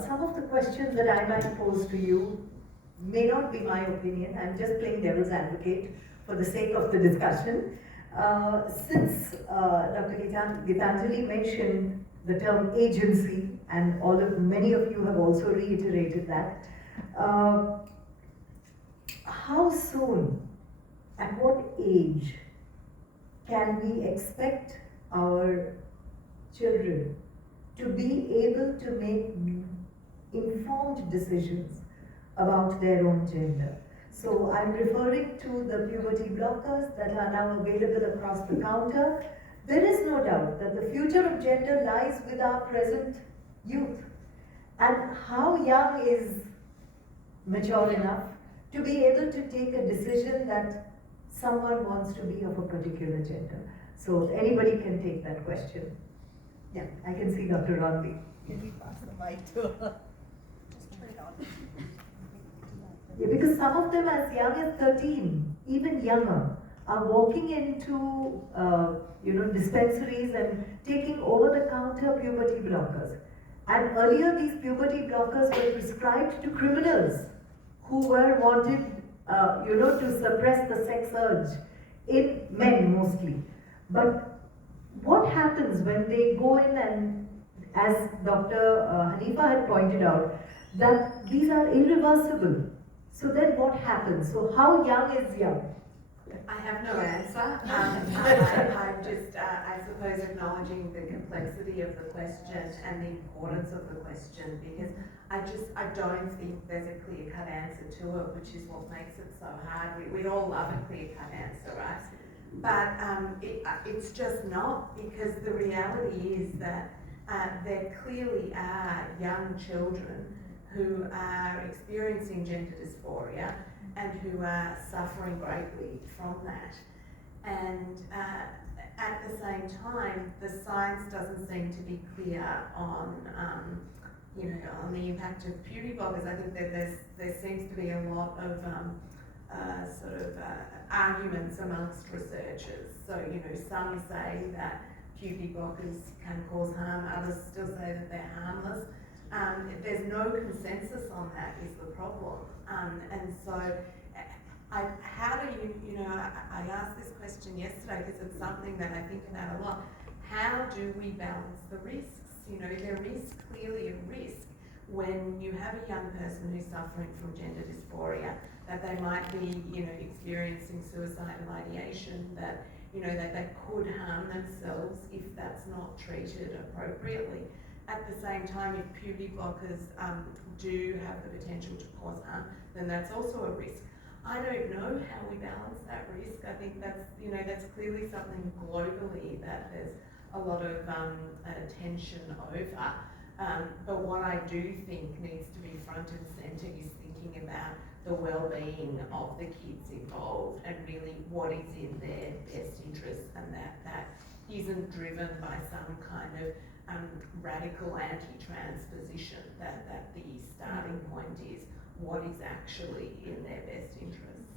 some of the questions that I might pose to you may not be my opinion. I'm just playing devil's advocate for the sake of the discussion. Since Dr. Gitanjali mentioned the term agency, and many of you have also reiterated that, how soon, at what age, can we expect our children to be able to make informed decisions about their own gender? So I'm referring to the puberty blockers that are now available across the counter. There is no doubt that the future of gender lies with our present youth. And how young is mature enough to be able to take a decision that someone wants to be of a particular gender? So anybody can take that question. Yeah, I can see Dr. Ranvi. Can we pass the mic to her? Just turn it on. Yeah, because some of them as young as 13, even younger, are walking into dispensaries and taking over-the-counter puberty blockers. And earlier these puberty blockers were prescribed to criminals who were wanted, to suppress the sex urge in men mostly. But what happens when they go in and, as Dr. Hanifa had pointed out, that these are irreversible? So then what happens? So how young is young? I have no answer. I'm just, I suppose, acknowledging the complexity of the question and the importance of the question, because I don't think there's a clear-cut answer to it, which is what makes it so hard. We'd all love a clear-cut answer, right? But it's just not, because the reality is that there clearly are young children who are experiencing gender dysphoria and who are suffering greatly from that. And at the same time, the science doesn't seem to be clear on, on the impact of puberty blockers. I think that there seems to be a lot of arguments amongst researchers. So, some say that puberty blockers can cause harm, others still say that they're harmless. There's no consensus on that is the problem. And so how do I asked this question yesterday because it's something that I think about a lot. How do we balance the risks? There is clearly a risk when you have a young person who's suffering from gender dysphoria, that they might be, experiencing suicidal ideation, that, that they could harm themselves if that's not treated appropriately. At the same time, if puberty blockers do have the potential to cause harm, then that's also a risk. I don't know how we balance that risk. I think that's, that's clearly something globally that there's a lot of attention over. But what I do think needs to be front and centre is thinking about the well-being of the kids involved and really what is in their best interests, and that isn't driven by some kind of radical anti-transposition, that the starting point is what is actually in their best interests.